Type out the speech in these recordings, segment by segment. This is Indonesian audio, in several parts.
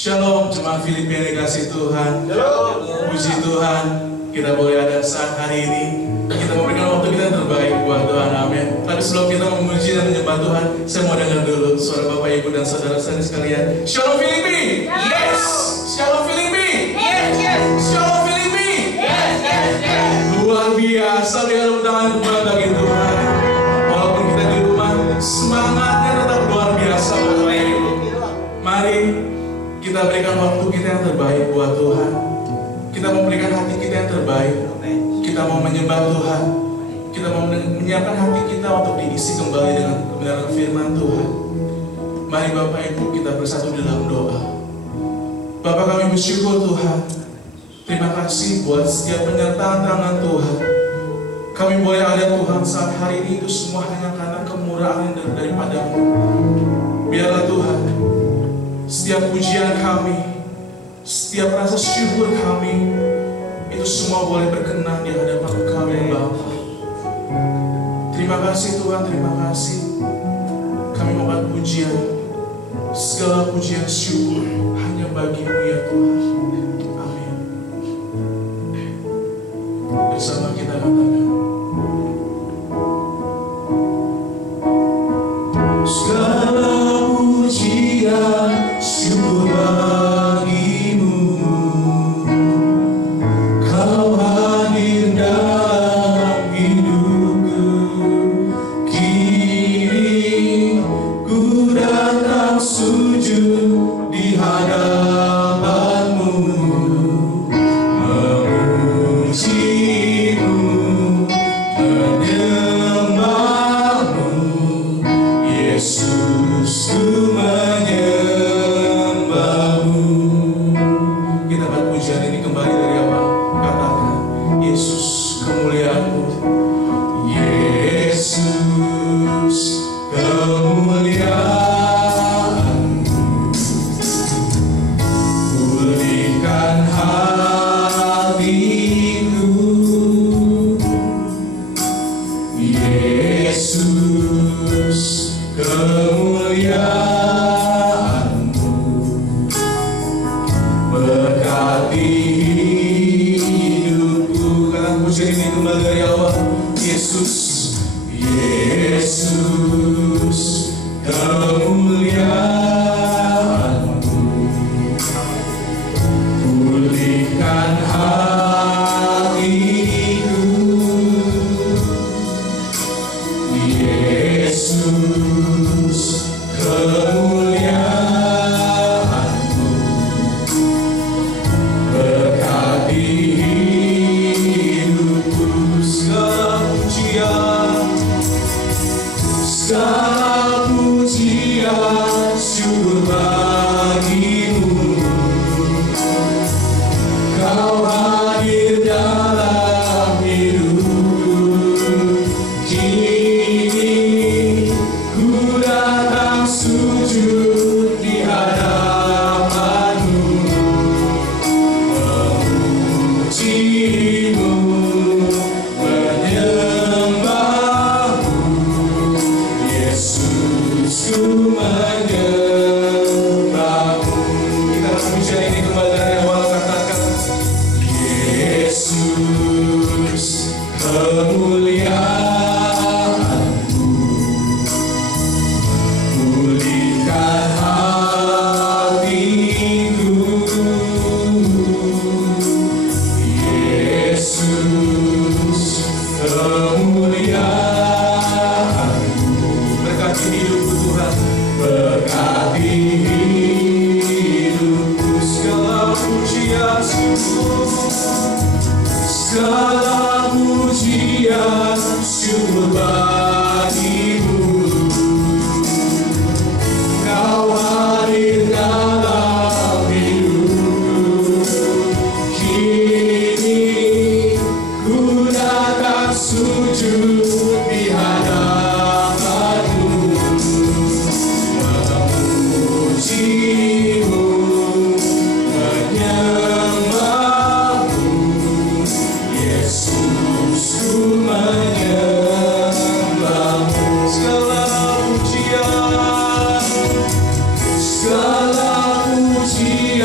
Shalom, jemaat Filipi yang dikasih Tuhan. Puji Tuhan, kita boleh ada saat hari ini. Kita memberikan waktu kita yang terbaik buat Tuhan, amin. Tapi sebelum kita memuji dan menyembah Tuhan, saya mau dengar dulu suara Bapak, Ibu, dan saudara-saudara sekalian. Shalom Filipi! Yes! Shalom Filipi! Yes, yes. Shalom Filipi! Yes, yes, yes. Luar biasa, lihat tepuk tangan buat bagi Tuhan. Walaupun kita di rumah, semangatnya tetap luar biasa, Bapak Ibu. Mari kita berikan waktu kita yang terbaik buat Tuhan. Kita memberikan hati kita yang terbaik. Kita mau menyembah Tuhan. Kita mau menyiapkan hati kita untuk diisi kembali dengan kebenaran firman Tuhan. Mari Bapak Ibu kita bersatu dalam doa. Bapak, kami bersyukur Tuhan. Terima kasih buat setiap penyertaan tangan Tuhan. Kami boleh ada Tuhan saat hari ini itu semua hanya karena kemurahan daripada-Mu. Biarlah Tuhan, setiap pujian kami, setiap rasa syukur kami, itu semua boleh berkenan di hadapan kami, Bapa. Terima kasih Tuhan, terima kasih. Kami mohon pujian, segala pujian syukur hanya bagi-Mu ya Tuhan. Amin. Bersama kita katakan, segala pujian syukur bagi-Mu. Kau hadir dalam hidupku. Kini ku datang sujud di hadapan-Mu, memuji-Mu, menyembah-Mu. Yesus, ku menyembah-Mu. Kita buat pujian ini kembali dari awal. Katakan, Yesus, kemuliaan-Mu. Yesus, kemuliaan-Mu. Pulihkan hatiku. Yesus, kemuliaan-Mu. Berkati hidupku. Katakan pujian ini kembali dari awal. Yesus, Yesus, kemuliaan-Mu. Pulihkan hatiku. Yesus, kemuliaan-Mu. Berkati hidupku. Segala pujian syukur bagi-Mu. Kau hadir dalam hidupku. Kini ku datang sujud di hadapan-Mu, memuji-Mu, menyembah-Mu. Yesus, ku menyembah-Mu. Kita pujian ini kembali dari awal. Katakan, Yesus, kemuliaan-Mu. Pulihkan hatiku. Yesus, kemuliaan-Mu. Berkati hidupku Tuhan. Berkati hidupku. Segala pujian syukur. Segala pujian syukur bagi-Mu. Kau hadir dalam hidupku. Kini ku datang sujud di hadapan-Mu, memuji-Mu, menyembah-Mu. Yesus, ku menyembah-Mu. Segala pujian, segala pujian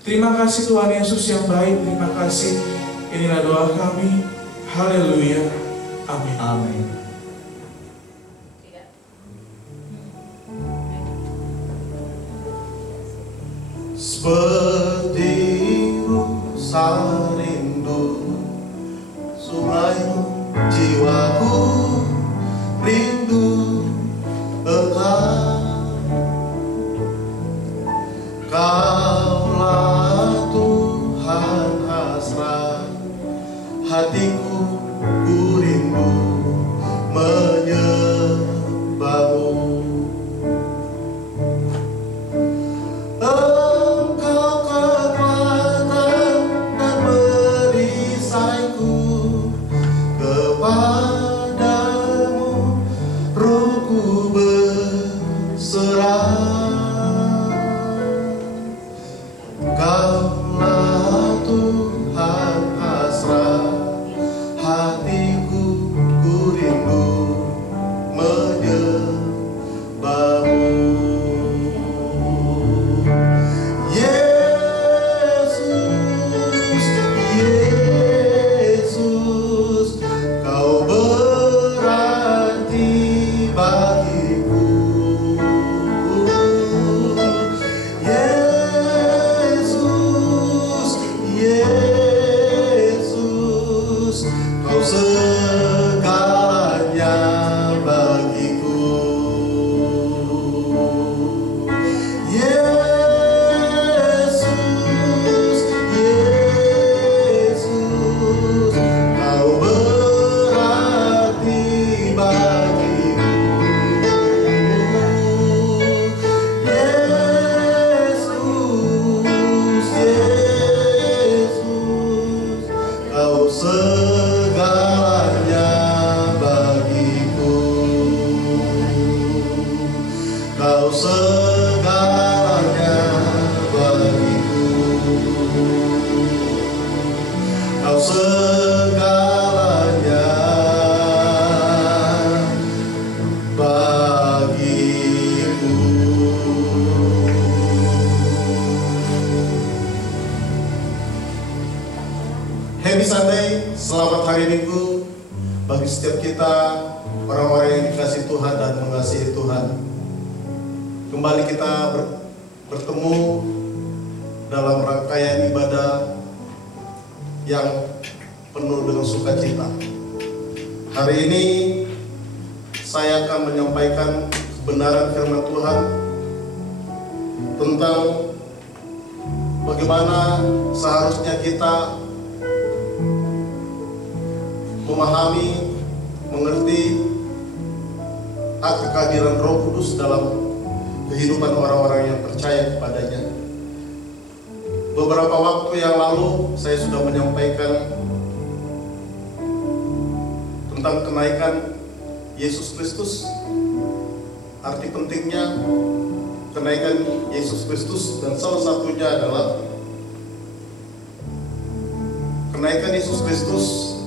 Terima kasih Tuhan Yesus yang baik, terima kasih. Inilah doa kami. Haleluya. Amin. Amin. Seperti rusa rindu, sungai jiwaku rindu engkau. Kaulah Tuhan hasrat hatiku, ku rindu menyembahmu. Engkau kekuatan dan perisaiku, kepadamu rohku berserah. Kaulah Tuhan hasrat hatiku, ku rindu menyembahmu. Yesus, Yesus, kau berarti bagiku. Kau segalanya bagiku, Kau segalanya bagiku. Happy Sunday, selamat hari Minggu bagi setiap kita, orang-orang yang dikasihi Tuhan dan mengasihi Tuhan. Kembali kita bertemu dalam rangkaian ibadah yang penuh dengan sukacita. Hari ini saya akan menyampaikan kebenaran firman Tuhan tentang bagaimana seharusnya kita memahami, mengerti arti kehadiran Roh Kudus dalam kehidupan orang-orang yang percaya kepadanya. Beberapa waktu yang lalu saya sudah menyampaikan tentang kenaikan Yesus Kristus, arti pentingnya kenaikan Yesus Kristus, dan salah satunya adalah kenaikan Yesus Kristus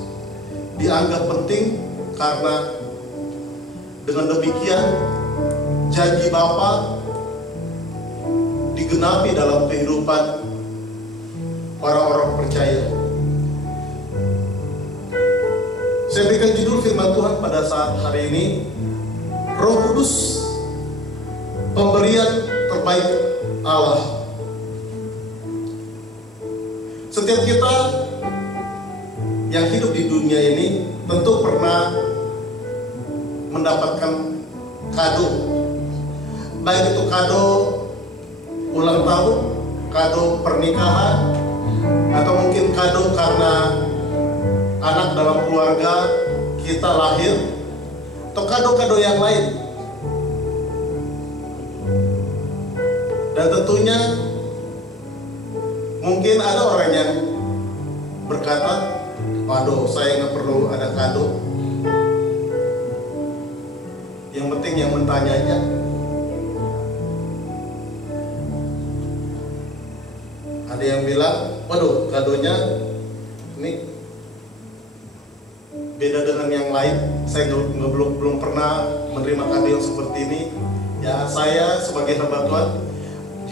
dianggap penting karena dengan demikian janji Bapa digenapi dalam kehidupan orang-orang percaya. Saya berikan judul firman Tuhan pada saat hari ini, Roh Kudus, pemberian terbaik Allah. Setiap kita yang hidup di dunia ini tentu pernah mendapatkan kado, baik itu kado ulang tahun, kado pernikahan, atau mungkin kado karena anak dalam keluarga kita lahir, atau kado-kado yang lain. Dan tentunya mungkin ada orang yang berkata, waduh, saya nggak perlu ada kado, yang penting yang mentanya aja. Ada yang bilang, waduh, kadonya ini beda dengan yang lain. Saya belum pernah menerima kado yang seperti ini. Ya, saya sebagai hamba Tuhan,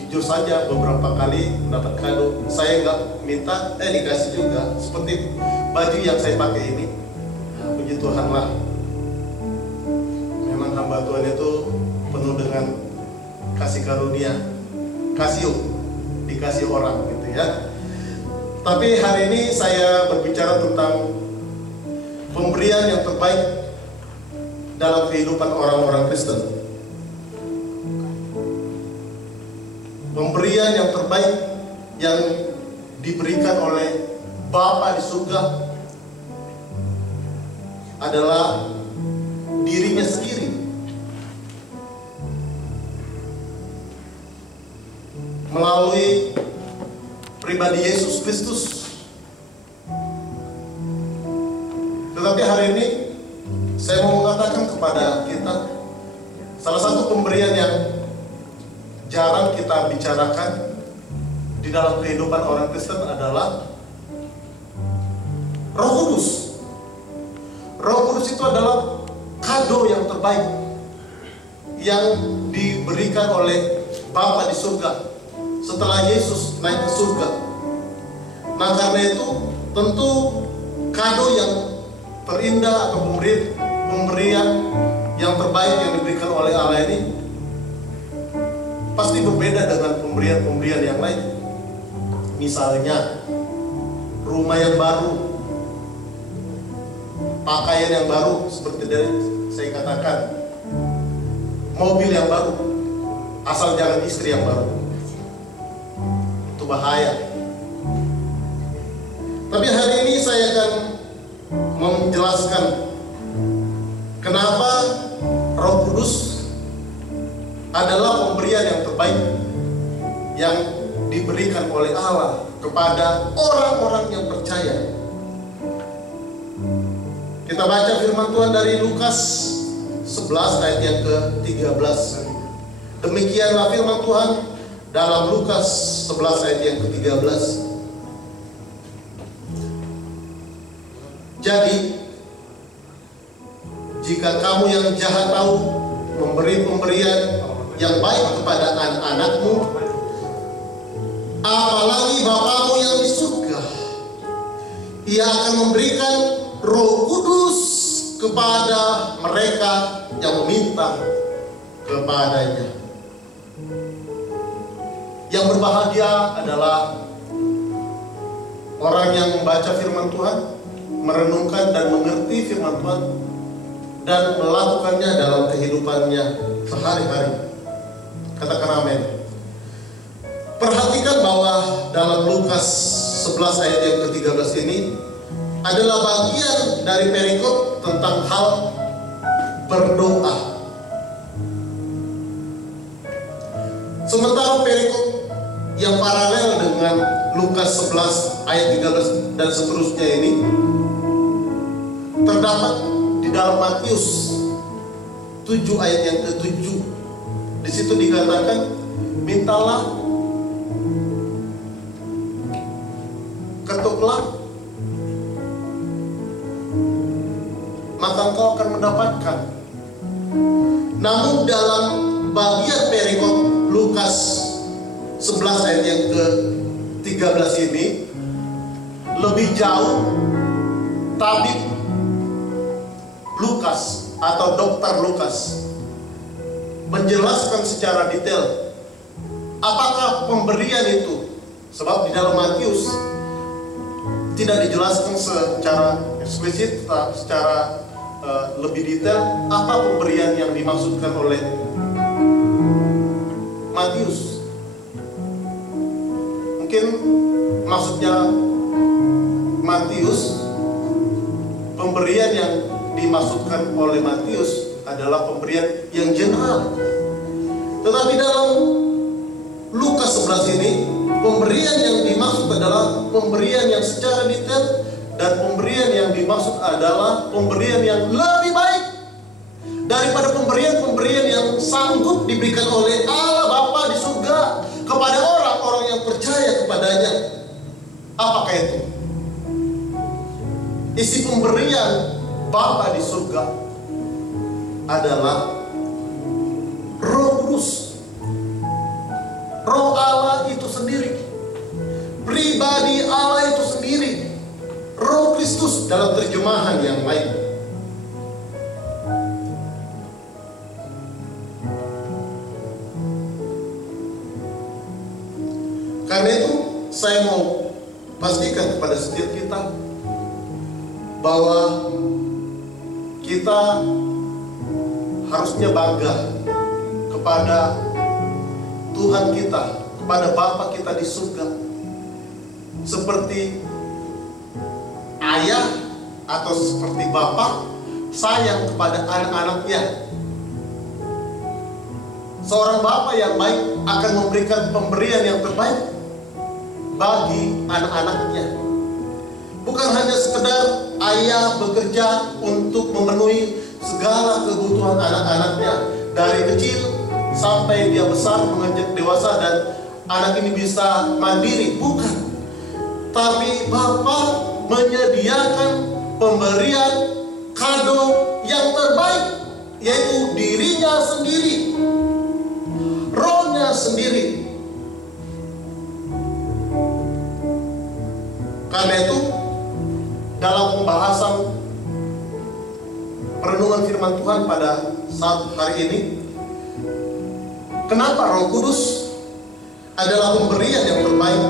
jujur saja beberapa kali mendapat kado. Saya nggak minta, dikasih juga. Seperti baju yang saya pakai ini. Nah, puji Tuhan lah. Memang hamba Tuhan itu penuh dengan kasih karunia, dikasih orang gitu ya. Tapi hari ini saya berbicara tentang pemberian yang terbaik dalam kehidupan orang-orang Kristen. Pemberian yang terbaik yang diberikan oleh Bapa di surga adalah dirinya sendiri. Melalui pribadi Yesus Kristus. Tetapi hari ini saya mau mengatakan kepada kita, salah satu pemberian yang jarang kita bicarakan di dalam kehidupan orang Kristen adalah Roh Kudus. Roh Kudus itu adalah kado yang terbaik yang diberikan oleh Bapa di surga setelah Yesus naik ke surga. Nah, karena itu tentu kado yang terindah atau pemberian yang terbaik yang diberikan oleh Allah ini pasti berbeda dengan pemberian-pemberian yang lain. Misalnya rumah yang baru, pakaian yang baru, seperti dari saya katakan, mobil yang baru, asal jangan istri yang baru, itu bahaya. Tapi hari ini saya akan menjelaskan kenapa Roh Kudus adalah pemberian yang terbaik yang diberikan oleh Allah kepada orang-orang yang percaya. Kita baca firman Tuhan dari Lukas 11 ayat yang ke-13. Demikianlah firman Tuhan dalam Lukas 11 ayat yang ke-13. Jadi, jika kamu yang jahat tahu memberi pemberian yang baik kepada anak-anakmu, apalagi Bapamu yang di surga, Ia akan memberikan Roh Kudus kepada mereka yang meminta kepadanya. Yang berbahagia adalah orang yang membaca firman Tuhan, merenungkan dan mengerti firman Tuhan, dan melakukannya dalam kehidupannya sehari-hari. Katakan amin. Perhatikan bahwa dalam Lukas 11 ayat yang ke-13 ini adalah bagian dari perikop tentang hal berdoa. Sementara perikop yang paralel dengan Lukas 11 ayat 13 dan seterusnya ini terdapat di dalam Matius 7 ayat yang ke-7. Di situ dikatakan, mintalah, ketuklah, maka engkau akan mendapatkan. Namun dalam bagian perikop Lukas 11 ayat yang ke-13 ini lebih jauh tabib Lukas atau dokter Lukas menjelaskan secara detail apakah pemberian itu. Sebab di dalam Matius tidak dijelaskan secara eksplisit, secara lebih detail apa pemberian yang dimaksudkan oleh Matius. Mungkin maksudnya Matius, pemberian yang dimaksudkan oleh Matius adalah pemberian yang general. Tetapi dalam Lukas 11 ini, pemberian yang dimaksud adalah pemberian yang secara detail, dan pemberian yang dimaksud adalah pemberian yang lebih baik daripada pemberian-pemberian yang sanggup diberikan oleh Allah Bapa di surga kepada orang-orang yang percaya kepadanya. Apakah itu? Isi pemberian Bapa di surga adalah Roh Kudus, Roh Allah itu sendiri, pribadi Allah itu sendiri, Roh Kristus dalam terjemahan yang lain. Karena itu saya mau pastikan kepada setiap kita bahwa kita harusnya bangga kepada Tuhan kita, kepada Bapa kita di surga, seperti ayah atau seperti Bapa sayang kepada anak-anaknya. Seorang Bapa yang baik akan memberikan pemberian yang terbaik bagi anak-anaknya. Bukan hanya sekedar ayah bekerja untuk memenuhi segala kebutuhan anak-anaknya dari kecil sampai dia besar, menginjak dewasa, dan anak ini bisa mandiri. Bukan. Tapi Bapa menyediakan pemberian kado yang terbaik, yaitu dirinya sendiri, Rohnya sendiri. Karena itu dalam pembahasan perenungan firman Tuhan pada saat hari ini, kenapa Roh Kudus adalah pemberian yang terbaik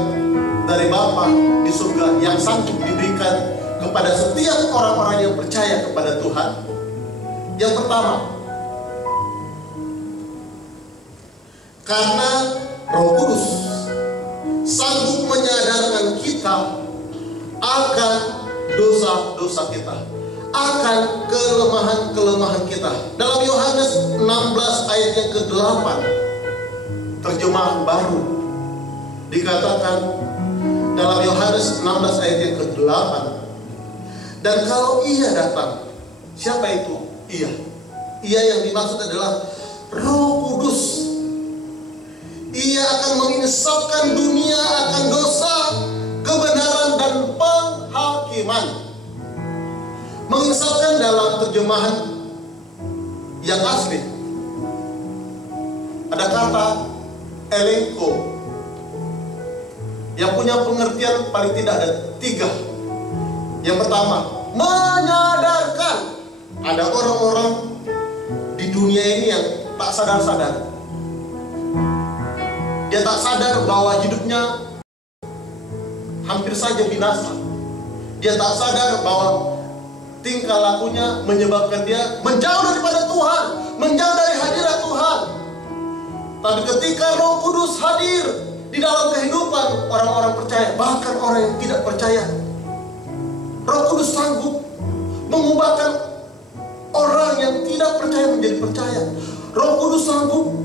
dari Bapa di surga yang sanggup diberikan kepada setiap orang-orang yang percaya kepada Tuhan? Yang pertama, karena Roh Kudus sanggup menyadarkan kita akan dosa-dosa kita, akan kelemahan-kelemahan kita. Dalam Yohanes 16 ayat yang ke-8, terjemahan baru, dikatakan dalam Yohanes 16 ayat yang ke-8, dan kalau Ia datang, siapa itu Ia? Ia yang dimaksud adalah Roh Kudus. mengisapkan dunia akan dosa, kebenaran, dan penghakiman. Mengisapkan dalam terjemahan yang asli ada kata elenko yang punya pengertian paling tidak ada 3. Yang pertama, menyadarkan. Ada orang-orang di dunia ini yang tak sadar-sadar. Dia tak sadar bahwa hidupnya hampir saja binasa. Dia tak sadar bahwa tingkah lakunya menyebabkan dia menjauh daripada Tuhan, menjauh dari hadirat Tuhan. Tapi ketika Roh Kudus hadir di dalam kehidupan orang-orang percaya, bahkan orang yang tidak percaya, Roh Kudus sanggup mengubahkan orang yang tidak percaya menjadi percaya. Roh Kudus sanggup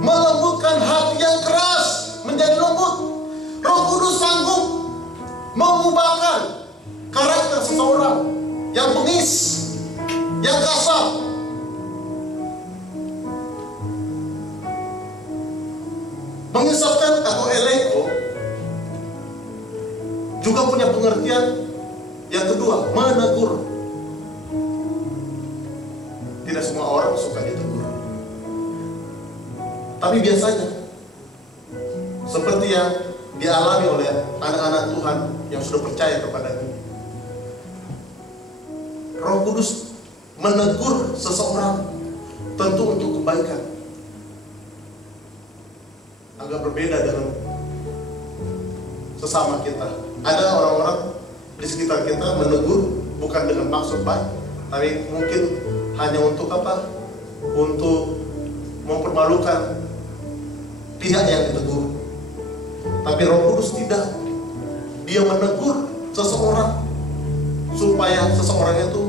melembutkan hati yang keras menjadi lembut. Roh Kudus sanggup mengubahkan karakter seseorang yang bengis, yang kasar. Mengisapkan atau eleko juga punya pengertian yang kedua, menegur. Tidak semua orang suka ditegur, tapi biasanya seperti yang dialami oleh anak-anak Tuhan yang sudah percaya kepadanya, Roh Kudus menegur seseorang tentu untuk kebaikan. Agak berbeda dengan sesama kita. Ada orang-orang di sekitar kita menegur bukan dengan maksud baik, tapi mungkin hanya untuk apa? Untuk mempermalukan pihak yang ditegur. Tapi Roh Kudus tidak. Dia menegur seseorang supaya seseorang itu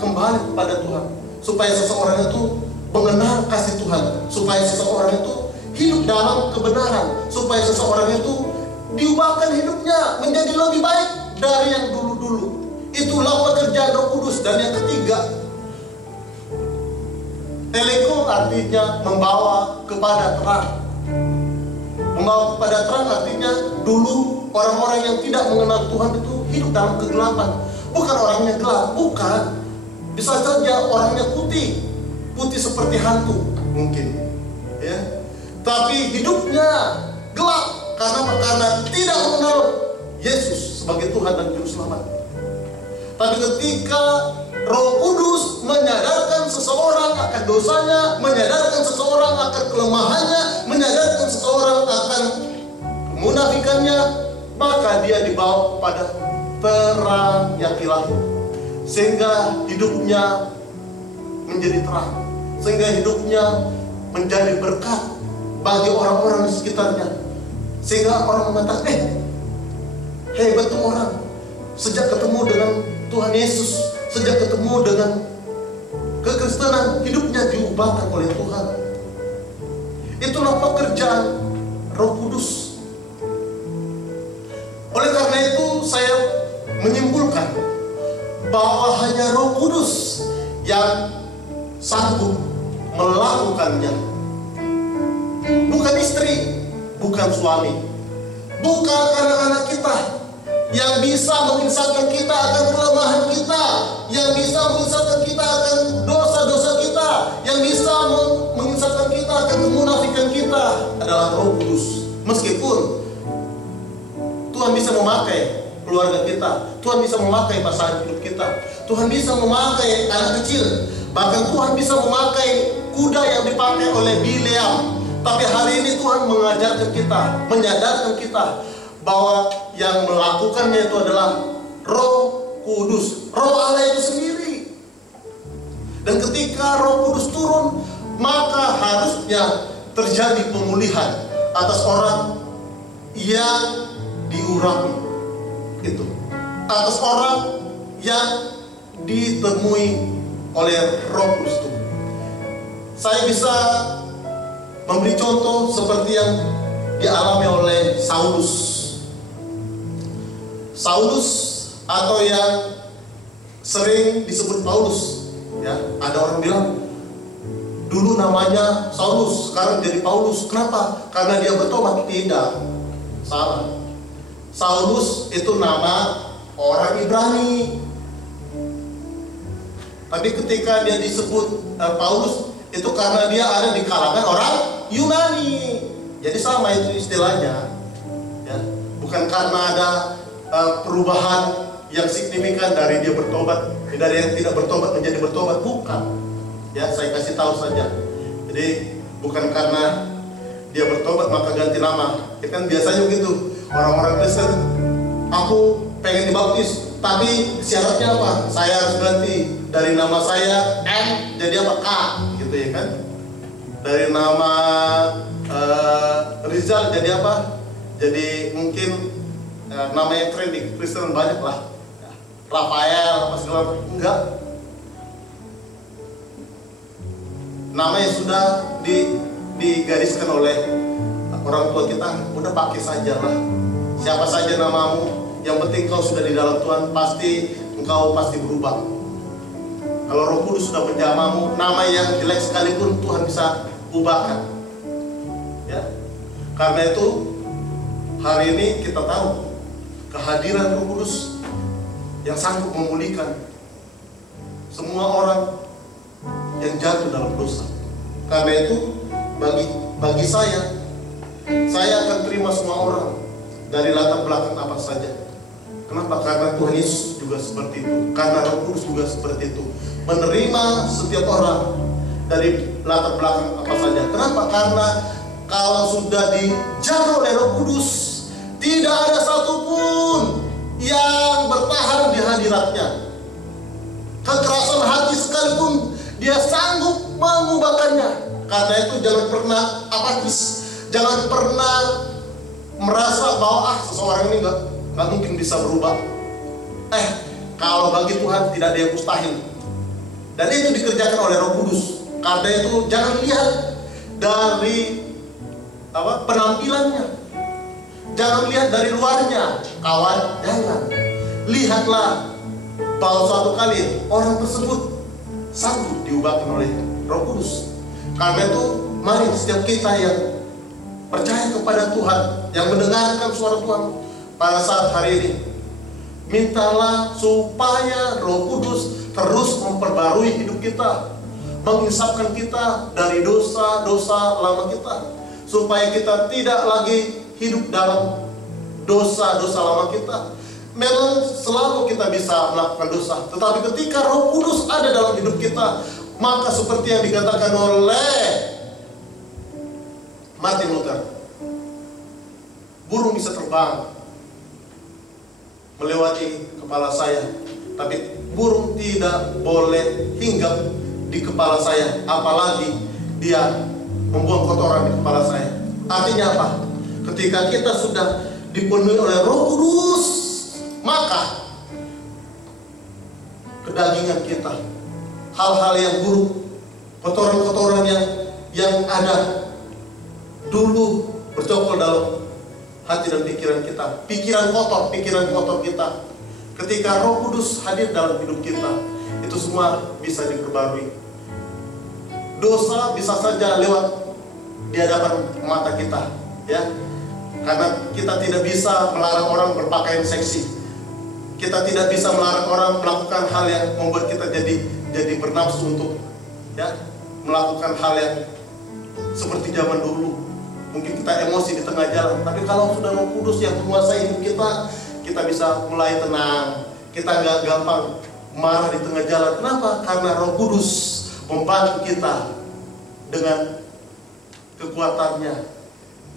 kembali kepada Tuhan, supaya seseorang itu mengenal kasih Tuhan, supaya seseorang itu hidup dalam kebenaran, supaya seseorang itu diubahkan hidupnya menjadi lebih baik dari yang dulu-dulu. Itulah pekerjaan Roh Kudus. Dan yang ketiga, eleko artinya membawa kepada terang. Membawa kepada terang artinya dulu orang-orang yang tidak mengenal Tuhan itu hidup dalam kegelapan. Bukan orangnya gelap, bukan. Bisa saja orangnya putih, putih seperti hantu mungkin, ya. Tapi hidupnya gelap karena tidak mengenal Yesus sebagai Tuhan dan Juru Selamat. Tapi ketika Roh Kudus menyadarkan seseorang akan dosanya, menyadarkan seseorang akan kelemahannya, menyadarkan seseorang akan kemunafikannya, maka dia dibawa pada terang yang ilahi, sehingga hidupnya menjadi terang, sehingga hidupnya menjadi berkat bagi orang-orang di sekitarnya, sehingga orang mengatakan, hebat tuh orang, sejak ketemu dengan Tuhan Yesus, sejak ketemu dengan kekristenan, hidupnya diubahkan oleh Tuhan. Itulah pekerjaan Roh Kudus. Oleh karena itu saya menyimpulkan bahwa hanya Roh Kudus yang sanggup melakukannya. Bukan istri, bukan suami, bukan anak-anak kita yang bisa mengisahkan kita akan kelemahan kita, yang bisa mengisahkan kita akan dosa-dosa kita, yang bisa mengisahkan kita akan kemunafikan kita, adalah Roh Kudus. Meskipun Tuhan bisa memakai keluarga kita, Tuhan bisa memakai pasangan hidup kita, Tuhan bisa memakai anak kecil, bahkan Tuhan bisa memakai kuda yang dipakai oleh Bileam. Tapi hari ini Tuhan mengajarkan kita, menyadarkan kita bahwa yang melakukannya itu adalah Roh Kudus, Roh Allah itu sendiri. Dan ketika Roh Kudus turun, maka harusnya terjadi pemulihan atas orang yang diurapi itu, atas orang yang ditemui oleh Roh Kudus itu. Saya bisa memberi contoh seperti yang dialami oleh Saulus. Saulus atau yang sering disebut Paulus, ya. Ada orang bilang dulu namanya Saulus, sekarang jadi Paulus. Kenapa? Karena dia bertobat? Tidak, salah. Saulus itu nama orang Ibrani. Tapi ketika dia disebut Paulus, itu karena dia ada di kalangan orang Yunani. Jadi sama itu istilahnya, ya. Bukan karena ada perubahan yang signifikan dari dia bertobat, dari yang tidak bertobat menjadi bertobat, bukan. Ya, saya kasih tahu saja. Jadi bukan karena dia bertobat maka ganti nama. Ya kan biasanya gitu. Orang-orang Kristen, aku pengen dibaptis, tapi syaratnya apa? Saya harus ganti dari nama saya M jadi apa? K, gitu ya kan? Dari nama Rizal jadi apa? Jadi mungkin namanya trending, Kristen banyak lah. Rafael, apa segala macam. Enggak. Nama yang sudah digariskan oleh orang tua kita, udah pakai saja lah. Siapa saja namamu, yang penting kau sudah di dalam Tuhan, engkau pasti berubah. Kalau Roh Kudus sudah menjamamu, nama yang jelek sekalipun Tuhan bisa ubahkan. Ya. Karena itu hari ini kita tahu kehadiran Roh Kudus yang sanggup memulihkan semua orang yang jatuh dalam dosa. Karena itu bagi saya akan terima semua orang dari latar belakang apa saja. Kenapa? Karena Tuhan Yesus juga seperti itu. Karena Roh Kudus juga seperti itu. Menerima setiap orang dari latar belakang apa saja. Kenapa? Karena kalau sudah dijaga oleh Roh Kudus, tidak ada satupun yang bertahan di hadiratnya. Kekerasan hati sekalipun dia sanggup mengubahkannya. Karena itu jangan pernah apatis, jangan pernah merasa bahwa seseorang ini nggak mungkin bisa berubah. Kalau bagi Tuhan tidak ada yang mustahil. Dan itu dikerjakan oleh Roh Kudus. Karena itu jangan lihat dari penampilannya, jangan lihat dari luarnya, kawan. Jangan lihatlah bahwa suatu kali orang tersebut sanggup diubahkan oleh Roh Kudus. Karena itu mari setiap kita yang percaya kepada Tuhan, yang mendengarkan suara Tuhan pada saat hari ini, mintalah supaya Roh Kudus terus memperbarui hidup kita, menginsafkan kita dari dosa-dosa lama kita, supaya kita tidak lagi hidup dalam dosa-dosa lama kita. Memang selalu kita bisa melakukan dosa, tetapi ketika Roh Kudus ada dalam hidup kita, maka seperti yang dikatakan oleh Martin Luther, burung bisa terbang melewati kepala saya, tapi burung tidak boleh hinggap di kepala saya, apalagi dia membuang kotoran di kepala saya. Artinya apa? Ketika kita sudah dipenuhi oleh Roh Kudus, maka kedagingan kita, hal-hal yang buruk, kotoran-kotoran yang ada dulu bercokol dalam hati dan pikiran kita, pikiran kotor kita. Ketika Roh Kudus hadir dalam hidup kita, itu semua bisa diperbarui. Dosa bisa saja lewat di hadapan mata kita, ya. Karena kita tidak bisa melarang orang berpakaian seksi. Kita tidak bisa melarang orang melakukan hal yang membuat kita jadi bernafsu untuk melakukan hal yang seperti zaman dulu. Mungkin kita emosi di tengah jalan, tapi kalau sudah Roh Kudus yang menguasai hidup kita bisa mulai tenang. Kita nggak gampang marah di tengah jalan. Kenapa? Karena Roh Kudus membantu kita dengan kekuatannya,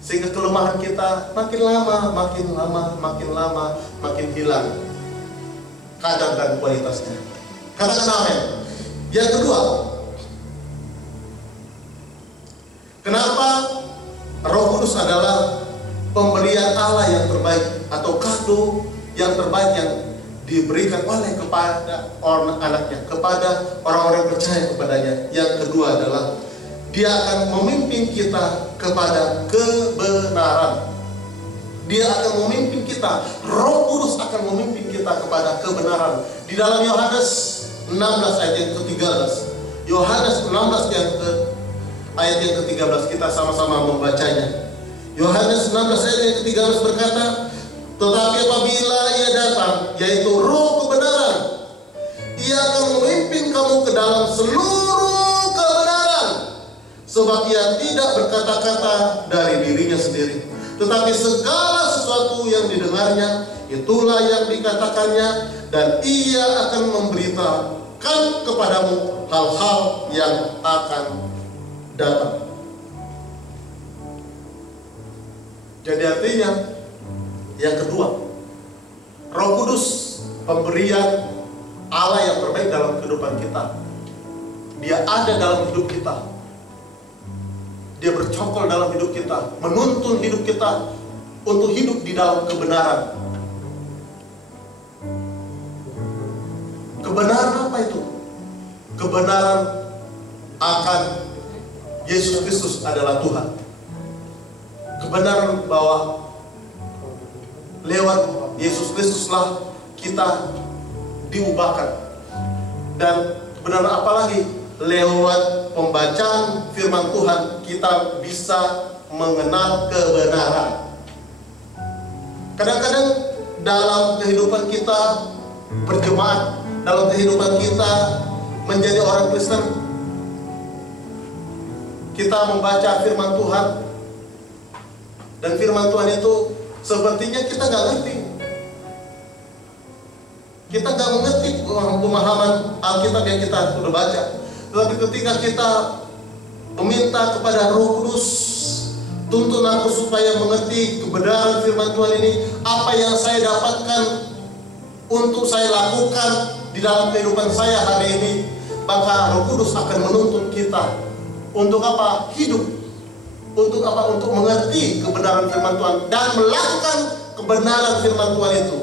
sehingga kelemahan kita makin lama makin hilang kadar dan kualitasnya. Katakan amin. Yang kedua, kenapa Roh Kudus adalah pemberian Allah yang terbaik atau kado yang terbaik yang diberikan oleh kepada anaknya, kepada orang-orang yang percaya kepadanya. Yang kedua adalah Dia akan memimpin kita kepada kebenaran. Dia akan memimpin kita, Roh Kudus akan memimpin kita kepada kebenaran. Di dalam Yohanes 16 ayat yang ke-13, Yohanes 16 yang ayat yang ke-13, kita sama-sama membacanya. Yohanes 16 ayat yang ke-13 berkata, tetapi apabila ia datang, yaitu Roh kebenaran, ia akan memimpin kamu ke dalam seluruh kebenaran, sebab ia tidak berkata-kata dari dirinya sendiri, tetapi segala sesuatu yang didengarnya, itulah yang dikatakannya, dan ia akan memberitakan kepadamu hal-hal yang akan datang. Jadi artinya, yang kedua, Roh Kudus, pemberian Allah yang terbaik dalam kehidupan kita. Dia ada dalam hidup kita. Dia bercokol dalam hidup kita, menuntun hidup kita untuk hidup di dalam kebenaran. Kebenaran apa itu? Kebenaran akan Yesus Kristus adalah Tuhan. Kebenaran bahwa lewat Yesus Kristuslah kita diubahkan. Dan kebenaran apa lagi? Lewat pembacaan firman Tuhan kita bisa mengenal kebenaran. Kadang-kadang dalam kehidupan kita berjemaat, dalam kehidupan kita menjadi orang Kristen, kita membaca firman Tuhan, dan firman Tuhan itu sepertinya kita nggak ngerti. Kita nggak mengerti pemahaman Alkitab yang kita sudah baca. Tetapi ketika kita meminta kepada Roh Kudus, tuntun aku supaya mengerti kebenaran firman Tuhan ini, apa yang saya dapatkan untuk saya lakukan di dalam kehidupan saya hari ini, maka Roh Kudus akan menuntun kita untuk apa? Hidup. Untuk apa? Untuk mengerti kebenaran firman Tuhan dan melakukan kebenaran firman Tuhan itu.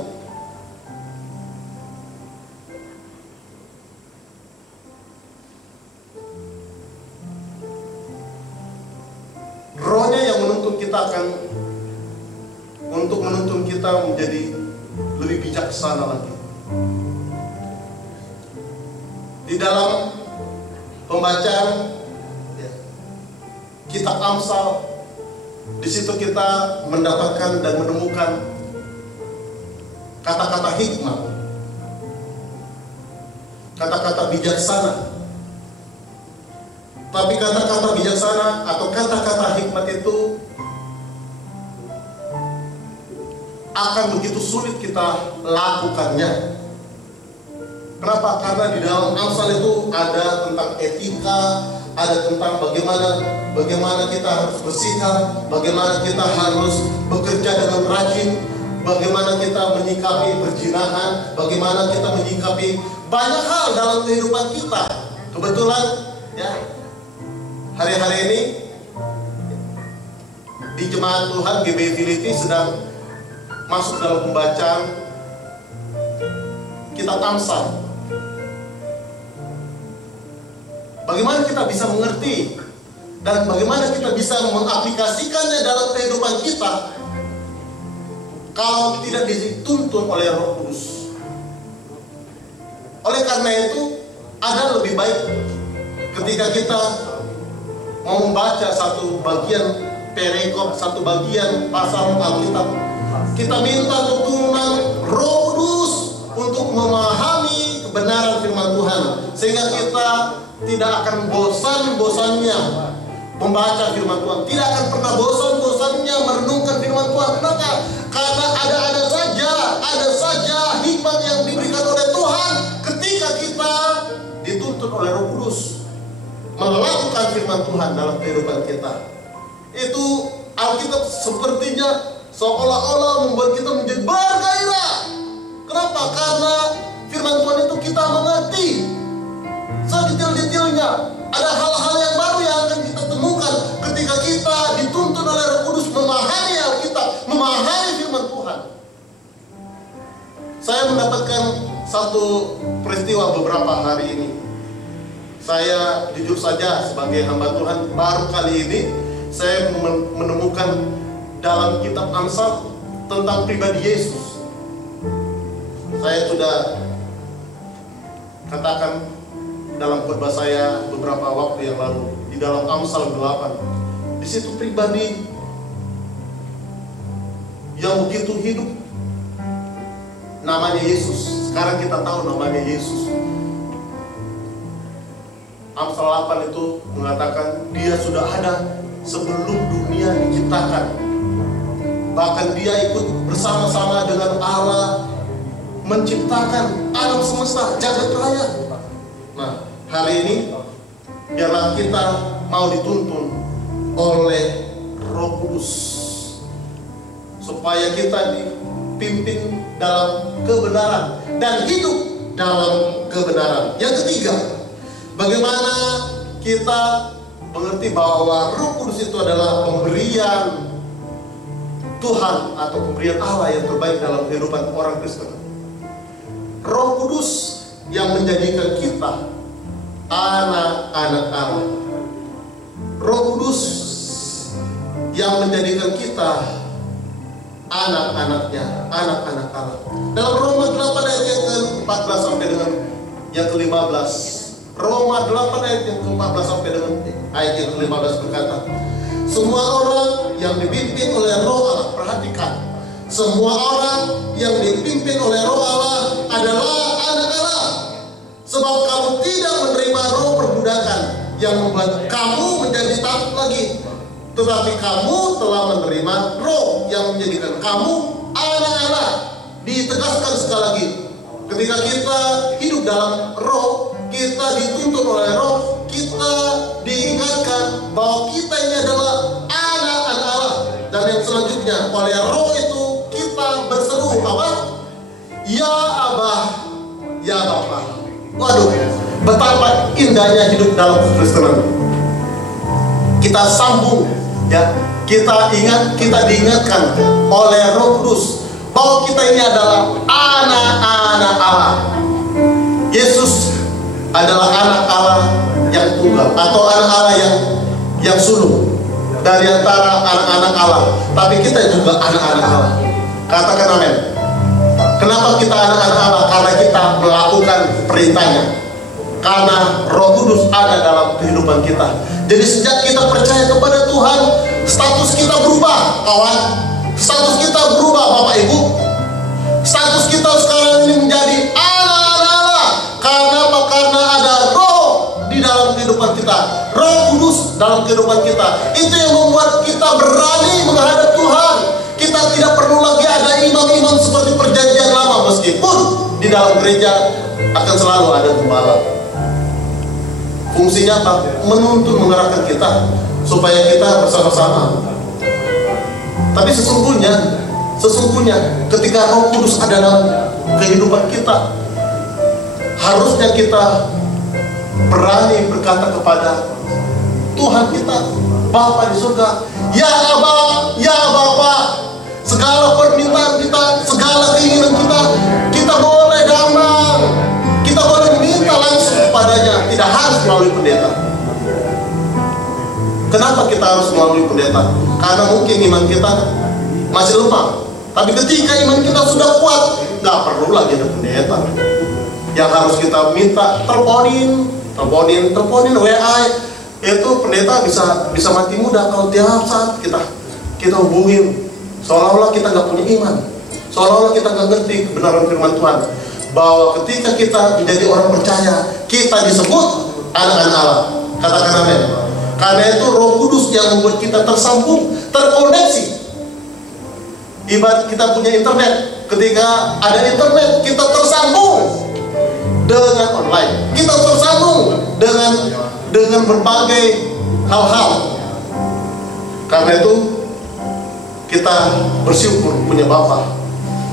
Rohnya yang menuntun kita akan untuk menuntun kita menjadi lebih bijaksana lagi. Di dalam pembacaan kitab Amsal, di situ kita mendapatkan dan menemukan kata-kata hikmat, kata-kata bijaksana. Tapi kata-kata bijaksana atau kata-kata hikmat itu akan begitu sulit kita lakukannya. Kenapa? Karena di dalam Amsal itu ada tentang etika, ada tentang bagaimana kita harus bersikap, bagaimana kita harus bekerja dengan rajin, bagaimana kita menyikapi perzinahan, bagaimana kita menyikapi banyak hal dalam kehidupan kita. Kebetulan ya, hari-hari ini di Jemaat Tuhan GBI Filipi sedang masuk dalam pembacaan kitab Amsal. Bagaimana kita bisa mengerti dan bagaimana kita bisa mengaplikasikannya dalam kehidupan kita kalau tidak dituntun oleh Roh Kudus. Oleh karena itu, ada lebih baik ketika kita mau membaca satu bagian perikop, satu bagian pasal Alkitab, kita minta tuntunan Roh Kudus untuk memahami kebenaran firman Tuhan, sehingga kita tidak akan bosan-bosannya membaca firman Tuhan, tidak akan pernah bosan-bosannya merenungkan firman Tuhan. Kenapa? Karena ada saja hikmat yang diberikan oleh Tuhan ketika kita dituntun oleh Roh Kudus melakukan firman Tuhan dalam kehidupan kita. Itu Alkitab sepertinya seolah-olah membuat kita menjadi bergairah. Kenapa? Karena firman Tuhan itu kita mengerti sedetail-detailnya. Ada hal-hal yang baru yang akan kita temukan ketika kita dituntun oleh Roh Kudus memahami Alkitab, memahami firman Tuhan. Saya mendapatkan satu peristiwa beberapa hari ini. Saya jujur saja sebagai hamba Tuhan, baru kali ini saya menemukan dalam kitab Amsal tentang pribadi Yesus. Saya sudah katakan dalam khotbah saya beberapa waktu yang lalu, di dalam Amsal 8. Di situ pribadi yang begitu hidup, namanya Yesus. Sekarang kita tahu namanya Yesus. Amsal 8 itu mengatakan dia sudah ada sebelum dunia diciptakan. Bahkan dia ikut bersama-sama dengan Allah menciptakan alam semesta, jagat raya. Nah, hari ini biarlah kita mau dituntun oleh Roh Kudus supaya kita dipimpin dalam kebenaran dan hidup dalam kebenaran. Yang ketiga, bagaimana kita mengerti bahwa Roh Kudus itu adalah pemberian Tuhan atau pemberian Allah yang terbaik dalam kehidupan orang Kristen. Roh Kudus yang menjadikan kita anak-anak Allah. Roh Kudus yang menjadikan kita anak-anaknya, anak-anak Allah. Dalam Roma 8 ayat yang ke-14 sampai dengan yang ke-15. Roma 8 ayat yang ke-14 sampai dengan ayat yang ke-15 berkata, semua orang yang dipimpin oleh Roh Allah, perhatikan, semua orang yang dipimpin oleh Roh Allah adalah anak Allah. Sebab kamu tidak menerima roh perbudakan yang membuat kamu menjadi takut lagi, tetapi kamu telah menerima roh yang menjadikan kamu anak Allah. Ditegaskan sekali lagi, ketika kita hidup dalam roh, kita dituntun oleh roh, kita diingatkan bahwa kita ini adalah anak-anak Allah. Dan yang selanjutnya, oleh roh itu kita berseru apa? Ya Abah, ya Bapa. Waduh, betapa indahnya hidup dalam kekristenan. Kita sambung, ya, kita ingat, kita diingatkan oleh Roh Kudus bahwa kita ini adalah anak-anak Allah. Yesus adalah anak Allah yang tunggal atau anak Allah yang sulung dari antara anak-anak Allah. Tapi kita juga anak-anak Allah. Katakan amin. Kenapa kita anak-anak Allah? Karena kita melakukan perintahnya. Karena Roh Kudus ada dalam kehidupan kita. Jadi sejak kita percaya kepada Tuhan, status kita berubah, kawan. Status kita berubah, Bapak Ibu. Status kita sekarang ini menjadi anak-anak Allah. Karena apa? Karena ada Roh di dalam kehidupan kita, Roh Kudus dalam kehidupan kita. Itu yang membuat kita berani menghadap Tuhan. Kita tidak perlu lagi ada imam-imam seperti perjanjian lama, meskipun di dalam gereja akan selalu ada gembala. Fungsinya apa? Menuntun, mengarahkan kita supaya kita bersama-sama. Tapi sesungguhnya ketika Roh Kudus ada dalam kehidupan kita, harusnya kita berani berkata kepada Tuhan kita, Bapa di surga, ya Abah, ya Bapa. Segala permintaan kita, segala keinginan kita boleh damai. Kita boleh minta langsung kepadanya, tidak harus melalui pendeta. Kenapa kita harus melalui pendeta? Karena mungkin iman kita masih lemah. Tapi ketika iman kita sudah kuat, nggak perlu lagi ada pendeta. Yang harus kita minta teleponin WA. Itu pendeta bisa mati muda kalau tiap saat kita hubungin. Seolah-olah kita nggak punya iman, seolah-olah kita nggak ngerti kebenaran firman Tuhan, bahwa ketika kita menjadi orang percaya, kita disebut anak-anak Allah. Katakan amin. Karena itu Roh Kudus yang membuat kita tersambung, terkoneksi. Ibarat kita punya internet, ketika ada internet kita tersambung dengan online, kita tersambung dengan berbagai hal-hal. Karena itu kita bersyukur punya Bapa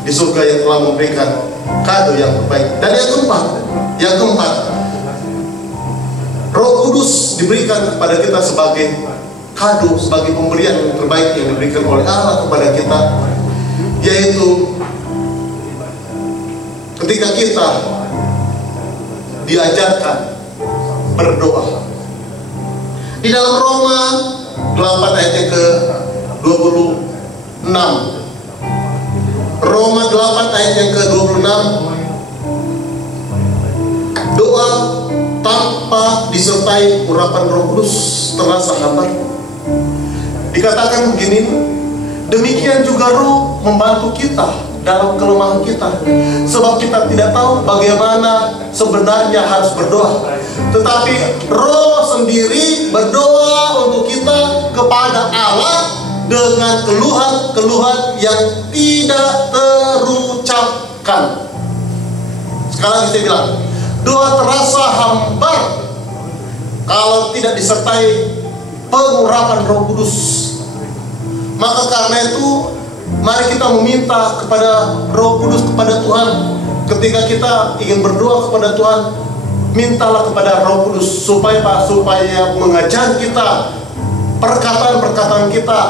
di surga yang telah memberikan kado yang terbaik. Dan yang keempat, Roh Kudus diberikan kepada kita sebagai kado, sebagai pemberian yang terbaik yang diberikan oleh Allah kepada kita, yaitu ketika kita diajarkan berdoa. Di dalam Roma 8 ayat yang ke-26, Roma 8 ayat yang ke-26, doa tanpa disertai urapan Roh Kudus terasa hambar. Dikatakan begini, demikian juga Roh membantu kita dalam kelemahan kita, sebab kita tidak tahu bagaimana sebenarnya harus berdoa, tetapi Roh sendiri berdoa untuk kita kepada Allah dengan keluhan-keluhan yang tidak terucapkan. Sekarang saya bilang, doa terasa hambar kalau tidak disertai pengurapan Roh Kudus. Maka karena itu, mari kita meminta kepada Roh Kudus, kepada Tuhan. Ketika kita ingin berdoa kepada Tuhan, mintalah kepada Roh Kudus supaya mengajar kita perkataan-perkataan kita,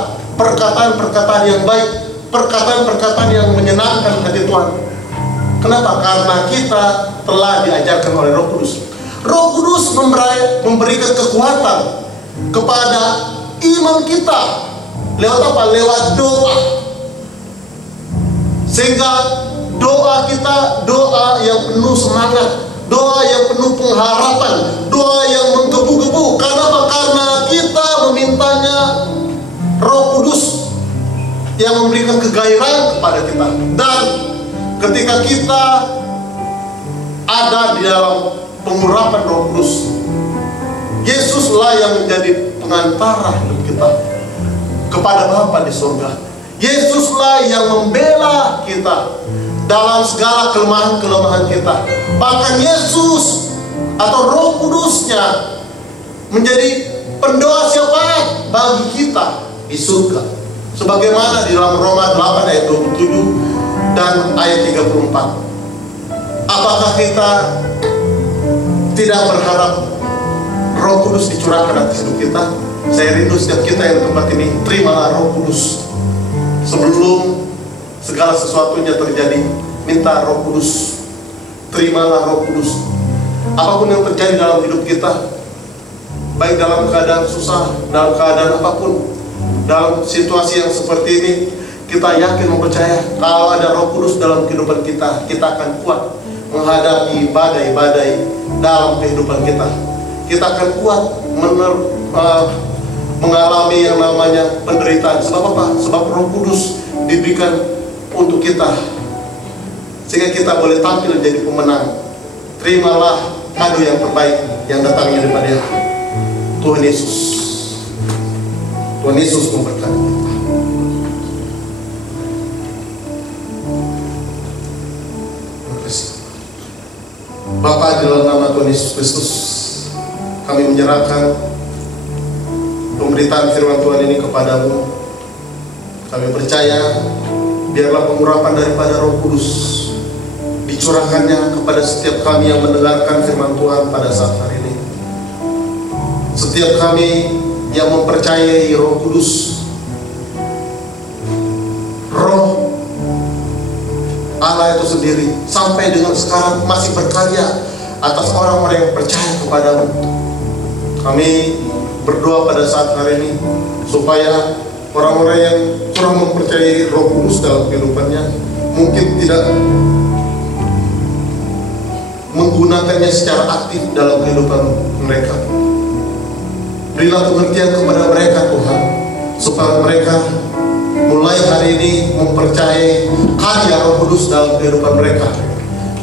perkataan-perkataan yang baik, perkataan-perkataan yang menyenangkan hati Tuhan. Kenapa? Karena kita telah diajarkan oleh Roh Kudus. Roh Kudus memberikan kekuatan kepada iman kita. Lewat apa? Lewat doa. Sehingga doa kita doa yang penuh semangat, doa yang penuh pengharapan, doa yang menggebu-gebu. Karena apa? Karena kita memintanya Roh Kudus yang memberikan kegairahan kepada kita. Dan ketika kita ada di dalam pengurapan Roh Kudus, Yesuslah yang menjadi pengantara hidup kita kepada Bapa di surga. Yesuslah yang membela kita dalam segala kelemahan-kelemahan kita. Bahkan Yesus atau Roh Kudusnya menjadi pendoa syafaat bagi kita di surga. Sebagaimana di dalam Roma 8 ayat 27 dan ayat 34. Apakah kita tidak berharap Roh Kudus dicurahkan atas hidup kita? Saya rindu setiap kita yang di tempat ini, terimalah Roh Kudus. Sebelum segala sesuatunya terjadi, minta Roh Kudus. Terimalah Roh Kudus. Apapun yang terjadi dalam hidup kita, baik dalam keadaan susah, dalam keadaan apapun, dalam situasi yang seperti ini, kita yakin mempercaya kalau ada Roh Kudus dalam kehidupan kita, kita akan kuat menghadapi badai-badai dalam kehidupan kita. Kita akan kuat mengalami yang namanya penderitaan. Sebab apa? Sebab Roh Kudus diberikan untuk kita, sehingga kita boleh tampil menjadi pemenang. Terimalah kado yang terbaik yang datangnya daripada Tuhan Yesus. Tuhan Yesus memberkati kita. Terima kasih. Bapa, di dalam nama Tuhan Yesus Kristus, kami menyerahkan pemberitaan firman Tuhan ini kepadamu. Kami percaya biarlah pengurapan daripada Roh Kudus dicurahkannya kepada setiap kami yang mendengarkan firman Tuhan pada saat hari ini. Setiap kami yang mempercayai Roh Kudus, Roh Allah itu sendiri sampai dengan sekarang masih berkarya atas orang-orang yang percaya kepadamu. Kami berdoa pada saat hari ini supaya orang-orang yang kurang mempercayai Roh Kudus dalam kehidupannya mungkin tidak menggunakannya secara aktif dalam kehidupan mereka. Berilah pengertian kepada mereka Tuhan, supaya mereka mulai hari ini mempercayai karya Roh Kudus dalam kehidupan mereka.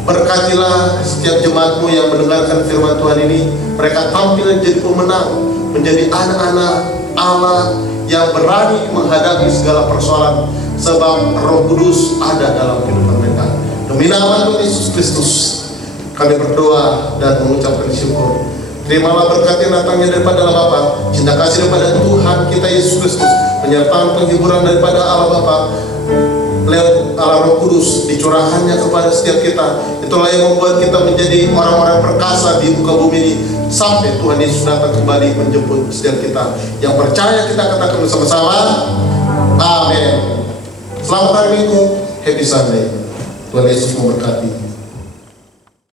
Berkatilah setiap jemaatmu yang mendengarkan firman Tuhan ini, mereka tampil menjadi pemenang, menjadi anak-anak Allah yang berani menghadapi segala persoalan, sebab Roh Kudus ada dalam kehidupan mereka. Demi nama Tuhan Yesus Kristus kami berdoa dan mengucapkan syukur. Terimalah berkat yang datangnya daripada Allah Bapa, cinta kasih daripada Tuhan kita Yesus Kristus, penyertaan penghiburan daripada Allah Bapa lewat Allah Roh Kudus dicurahkannya kepada setiap kita. Itulah yang membuat kita menjadi orang-orang perkasa di muka bumi ini sampai Tuhan Yesus datang kembali menjemput setiap kita. Yang percaya kita katakan bersama-sama, amin. Selamat hari Minggu, happy Sunday. Tuhan Yesus memberkati.